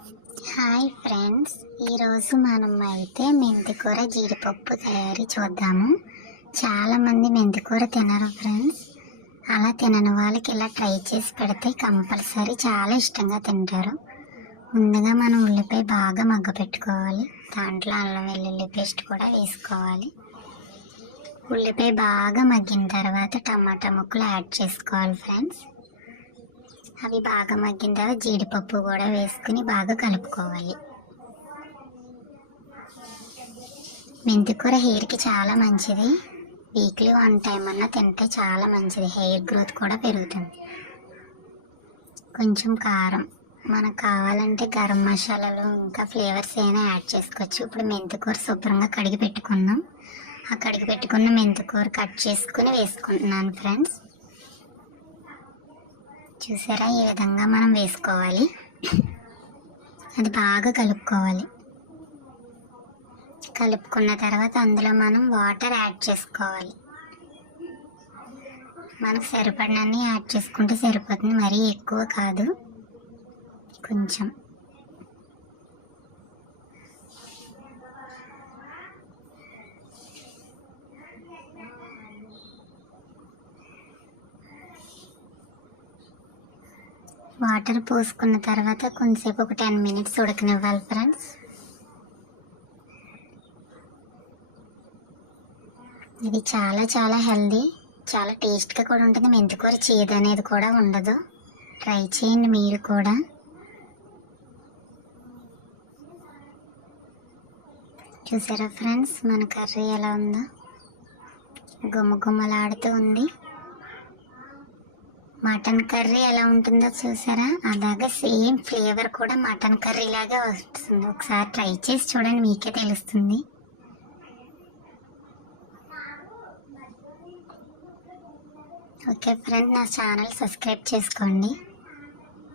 Hi friends, ఈరోజు మనం అయితే మెంతికూర జీడిపప్పు తయారీ చూద్దాము. చాలామంది మెంతికూర తినరు ఫ్రెండ్స్. అలా తినని వాళ్ళకి ఇలా ట్రై చేసి పెడితే కంపల్సరీ చాలా ఇష్టంగా తింటారు. ముందుగా మనం ఉల్లిపాయ బాగా మగ్గపెట్టుకోవాలి. దాంట్లో అల్లం వెల్లుల్లి పేస్ట్ కూడా వేసుకోవాలి. ఉల్లిపాయ బాగా మగ్గిన తర్వాత టమాటా ముక్కలు యాడ్ చేసుకోవాలి ఫ్రెండ్స్. అవి బాగా మగ్గిన తర్వాత జీడిపప్పు కూడా వేసుకుని బాగా కలుపుకోవాలి. మెంతికూర హెయిర్కి చాలా మంచిది. వీక్లీ 1 టైం అన్నా తింటే చాలా మంచిది. హెయిర్ గ్రోత్ కూడా పెరుగుతుంది. కొంచెం కారం, మనకు కావాలంటే గరం మసాలాలు ఇంకా ఫ్లేవర్స్ అయినా యాడ్ చేసుకోవచ్చు. ఇప్పుడు మెంతికూర శుభ్రంగా కడిగి పెట్టుకుందాం. ఆ కడిగి పెట్టుకున్న మెంతికూర కట్ చేసుకుని వేసుకుంటున్నాను ఫ్రెండ్స్. చూసారా, ఈ విధంగా మనం వేసుకోవాలి. అది బాగా కలుపుకోవాలి. కలుపుకున్న తర్వాత అందులో మనం వాటర్ యాడ్ చేసుకోవాలి. మనకు సరిపడినన్ని యాడ్ చేసుకుంటే సరిపోతుంది, మరీ ఎక్కువ కాదు, కొంచెం. వాటర్ పోసుకున్న తర్వాత కొంతసేపు ఒక 10 మినిట్స్ ఉడకనివ్వాలి ఫ్రెండ్స్. ఇది చాలా చాలా హెల్దీ, చాలా టేస్ట్గా కూడా ఉంటుంది. మెంతికూర చేదు అనేది కూడా ఉండదు. ట్రై చేయండి మీరు కూడా. చూసారా ఫ్రెండ్స్, మన కర్రీ ఎలా ఉందో, గుమ్మగుమ్మలాడుతూ ఉంది. మటన్ కర్రీ ఎలా ఉంటుందో చూసారా, అలాగే సేమ్ ఫ్లేవర్ కూడా మటన్ కర్రీ లాగే వస్తుంది. ఒకసారి ట్రై చేసి చూడండి, మీకే తెలుస్తుంది. ఓకే ఫ్రెండ్, నా ఛానల్ సబ్స్క్రైబ్ చేసుకోండి.